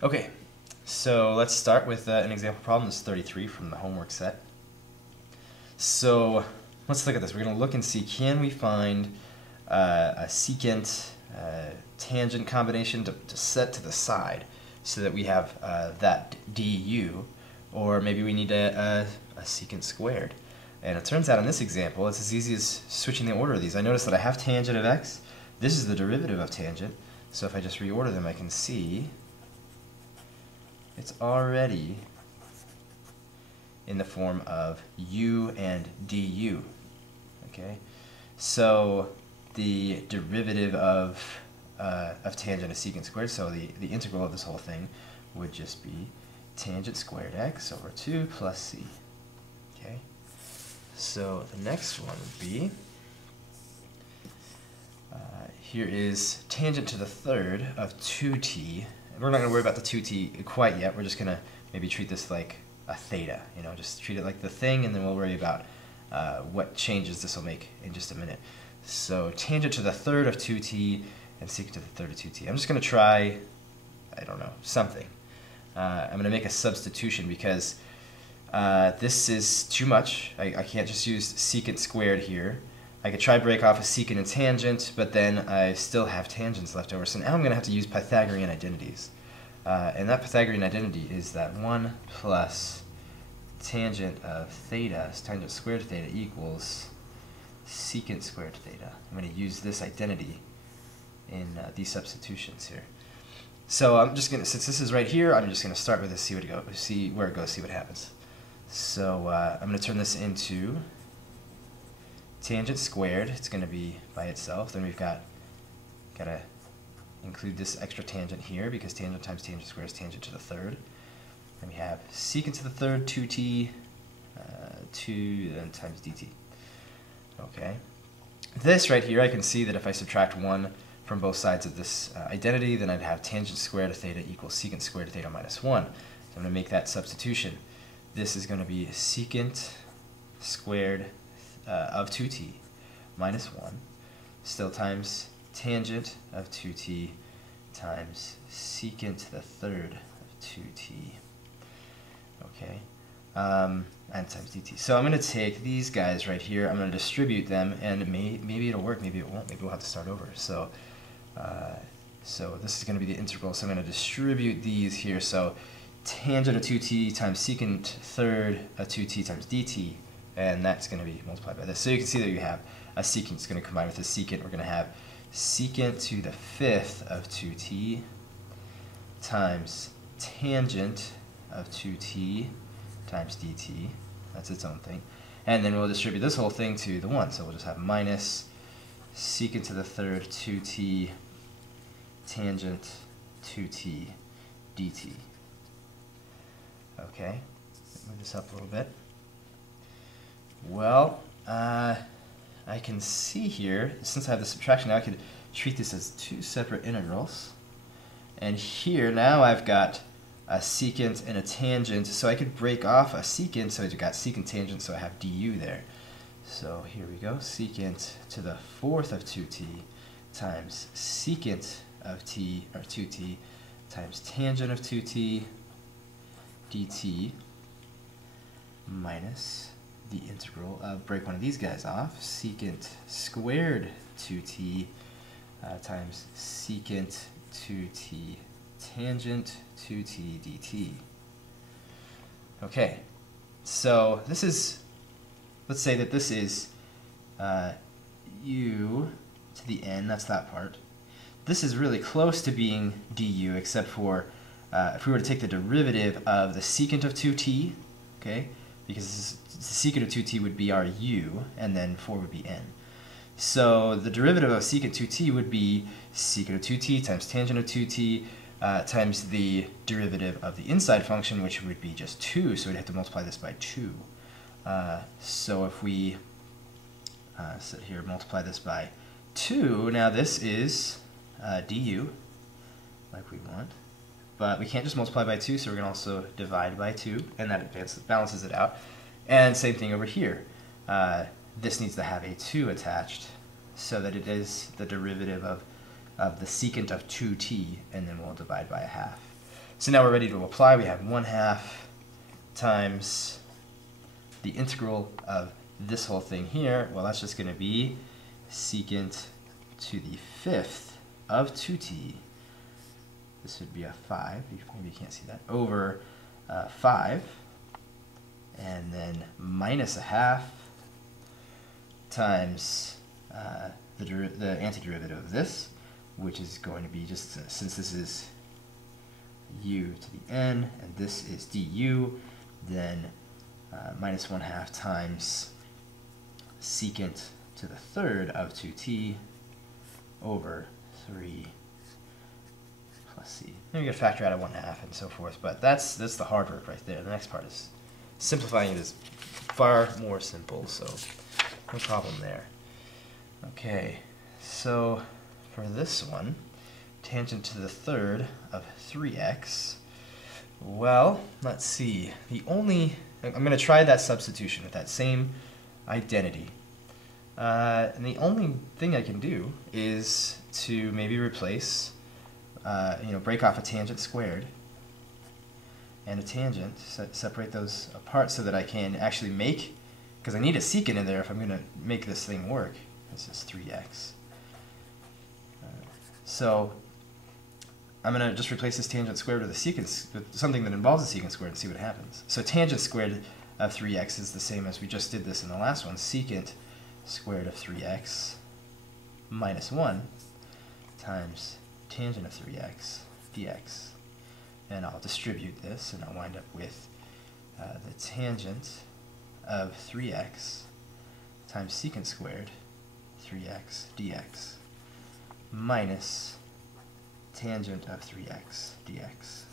Okay, so let's start with an example problem. This is 33 from the homework set. So let's look at this. We're going to look and see, can we find a secant tangent combination to set to the side so that we have that du, or maybe we need a secant squared. And it turns out in this example, it's as easy as switching the order of these. I notice that I have tangent of x. This is the derivative of tangent. So if I just reorder them, I can see it's already in the form of u and du. Okay, so the derivative of tangent is secant squared. So the integral of this whole thing would just be tangent squared x over 2 plus c. Okay, so the next one would be here is tangent to the third of 2t. We're not going to worry about the 2t quite yet. We're just going to maybe treat this like a theta. You know, just treat it like the thing, and then we'll worry about what changes this will make in just a minute. So tangent to the third of 2t and secant to the third of 2t. I'm just going to try, I don't know, something. I'm going to make a substitution because this is too much. I can't just use secant squared here. I could try break off a secant and tangent, but then I still have tangents left over. So now I'm going to have to use Pythagorean identities. And that Pythagorean identity is that 1 plus tangent of theta, tangent squared theta, equals secant squared theta. I'm going to use this identity in these substitutions here. So I'm just going to, since this is right here, I'm just going to start with this, see where it goes, see what happens. So I'm going to turn this into tangent squared. It's going to be by itself. Then we've got to include this extra tangent here because tangent times tangent squared is tangent to the third. And we have secant to the third 2t 2 then times dt. Okay. This right here, I can see that if I subtract 1 from both sides of this identity, then I'd have tangent squared of theta equals secant squared of theta minus 1. So I'm going to make that substitution. This is going to be secant squared of 2t minus 1, still times tangent of 2t times secant to the third of 2t, okay, and times dt. So I'm going to take these guys right here, I'm going to distribute them, and maybe it'll work, maybe it won't, maybe we'll have to start over. So so this is going to be the integral, so I'm going to distribute these here. So tangent of 2t times secant third of 2t times dt, and that's going to be multiplied by this. So you can see that you have a secant is going to combine with a secant. We're going to have secant to the fifth of 2t times tangent of 2t times dt. That's its own thing. And then we'll distribute this whole thing to the 1. So we'll just have minus secant to the third 2t tangent 2t dt. Okay, move this up a little bit. Well, I can see here, since I have the subtraction now, I could treat this as two separate integrals. And here, now I've got a secant and a tangent, so I could break off a secant, so I've got secant tangent, so I have du there. So here we go, secant to the fourth of 2t times secant of t, or 2t, times tangent of 2t dt minus the integral of, break one of these guys off, secant squared 2t times secant 2t tangent 2t dt. Okay, so this is, let's say that this is u to the n, that's that part. This is really close to being du, except for if we were to take the derivative of the secant of 2t, okay, because the secant of 2t would be our u, and then 4 would be n. So the derivative of secant 2t would be secant of 2t times tangent of 2t times the derivative of the inside function, which would be just 2, so we'd have to multiply this by 2. So if we sit here, multiply this by 2, now this is du, like we want. But we can't just multiply by 2, so we're going to also divide by 2, and that balances it out. And same thing over here. This needs to have a 2 attached, so that it is the derivative of the secant of 2t, and then we'll divide by a half. So now we're ready to apply. We have 1/2 times the integral of this whole thing here. Well, that's just going to be secant to the 5th of 2t. This would be a 5. Maybe you can't see that. Over 5. And then minus 1/2 times the antiderivative of this, which is going to be just, since this is u to the n, and this is du, then minus 1/2 times secant to the 3rd of 2t over 3 plus c. Then you get a factor out of 1/2 and so forth, but that's the hard work right there. The next part is simplifying it is far more simple, so no problem there. Okay, so for this one, tangent to the 3rd of 3x, well, let's see. I'm going to try that substitution with that same identity. And the only thing I can do is to maybe replace, break off a tangent squared and a tangent, separate those apart so that I can actually make, because I need a secant in there if I'm going to make this thing work. This is 3x. So I'm going to just replace this tangent squared with a secant, with something that involves a secant squared, and see what happens. So tangent squared of 3x is the same as we just did this in the last one, secant squared of 3x minus 1 times tangent of 3x dx. And I'll distribute this, and I'll wind up with the tangent of 3x times secant squared 3x dx minus tangent of 3x dx.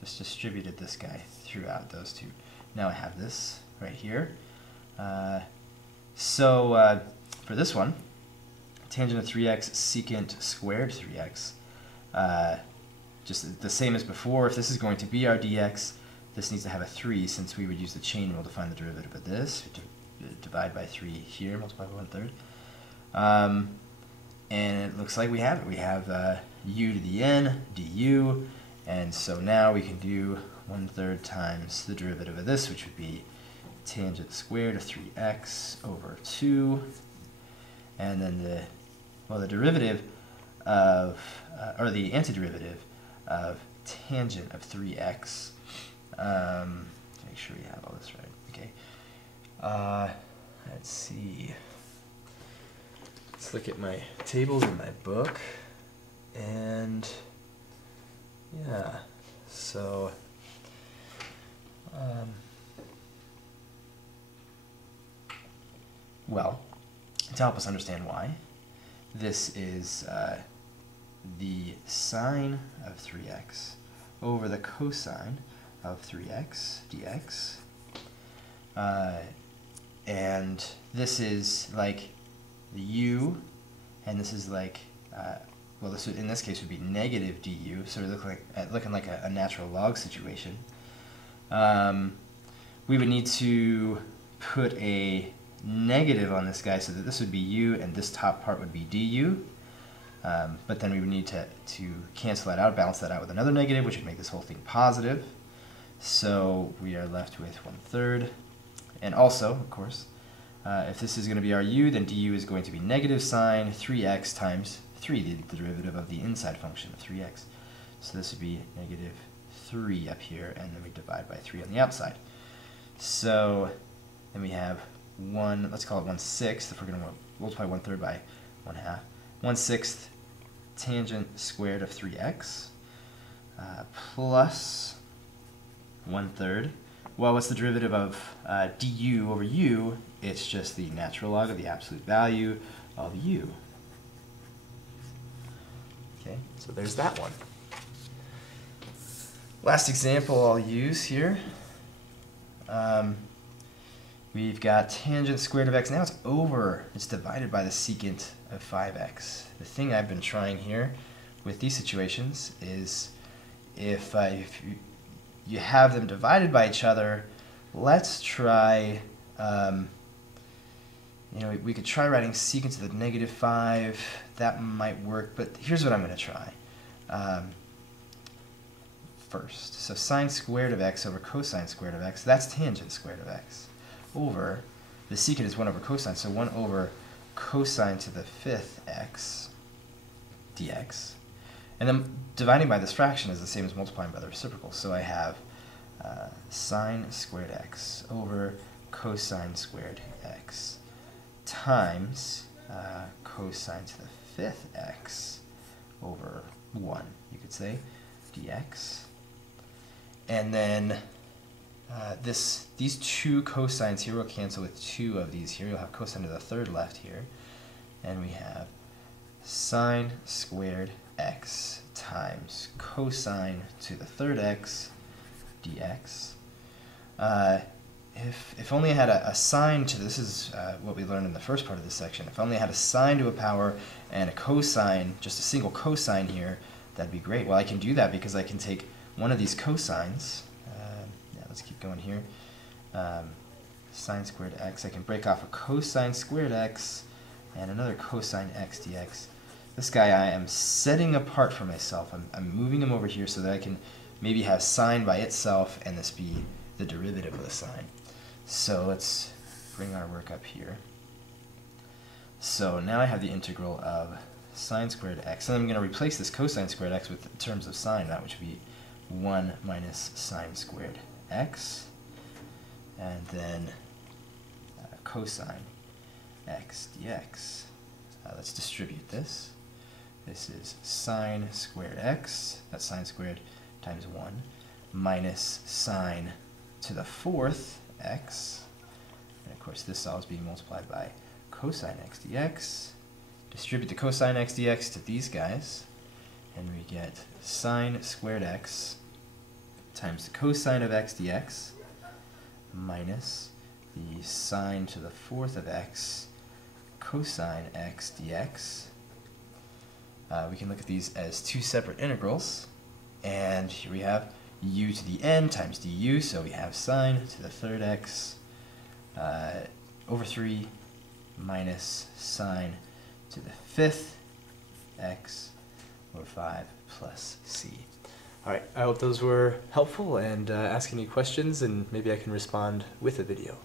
Just distributed this guy throughout those two. Now I have this right here. So for this one, tangent of 3x secant squared 3x, just the same as before. If this is going to be our dx, this needs to have a 3, since we would use the chain rule to find the derivative of this. Divide by 3 here, multiply by 1/3. And it looks like we have it. We have u to the n du, and so now we can do 1/3 times the derivative of this, which would be tangent squared of 3x over 2, and then the derivative of, or the antiderivative of tangent of 3x. Make sure we have all this right. Okay. Let's see. Let's look at my tables in my book, and yeah, so well, to help us understand why, this is the sine of 3x over the cosine of 3x dx, and this is like the u, and this is like, well, this would, in this case would be negative du, so we're looking like a natural log situation. We would need to put a negative on this guy so that this would be u and this top part would be du, but then we would need to cancel that out, balance that out with another negative, which would make this whole thing positive. So we are left with 1/3, and also, of course, if this is going to be our u, then du is going to be negative sine 3x times 3, the derivative of the inside function of 3x. So this would be negative 3 up here, and then we divide by 3 on the outside. So then we have let's call it 1/6, if we're going to multiply 1/3 by 1/2. 1/6 tangent squared of 3x plus 1/3. Well, what's the derivative of du over u? It's just the natural log of the absolute value of u. Okay, so there's that one. Last example I'll use here. We've got tangent squared of x. Now it's divided by the secant of 5x. The thing I've been trying here with these situations is if you have them divided by each other, let's try, we could try writing secant to the negative 5. That might work, but here's what I'm going to try. first. So sine squared of x over cosine squared of x, that's tangent squared of x, over, the secant is 1 over cosine, so 1 over cosine to the 5th x dx. And then dividing by this fraction is the same as multiplying by the reciprocal. So I have sine squared x over cosine squared x times cosine to the 5th x over 1, you could say, dx. And then these two cosines here will cancel with 2 of these here. You'll have cosine to the 3rd left here. And we have sine squared x times cosine to the 3rd x dx. If only I had a sine to this, is what we learned in the first part of this section. If only I had a sine to a power and a cosine, just a single cosine here, that'd be great. Well, I can do that because I can take one of these cosines. Let's keep going here. Sine squared x. I can break off a cosine squared x and another cosine x dx. This guy I am setting apart for myself. I'm moving him over here so that I can maybe have sine by itself and this be the derivative of the sine. So let's bring our work up here. So now I have the integral of sine squared x. And I'm going to replace this cosine squared x with terms of sine, that which would be 1 minus sine squared x. And then cosine x dx. Let's distribute this. This is sine squared x, that's sine squared times 1, minus sine to the 4th x. And of course this all is being multiplied by cosine x dx. Distribute the cosine x dx to these guys, and we get sine squared x times the cosine of x dx minus the sine to the 4th of x cosine x dx. We can look at these as two separate integrals, and here we have u to the n times du, so we have sine to the 3rd x over 3 minus sine to the 5th x over 5 plus c. Alright, I hope those were helpful, and ask any questions and maybe I can respond with a video.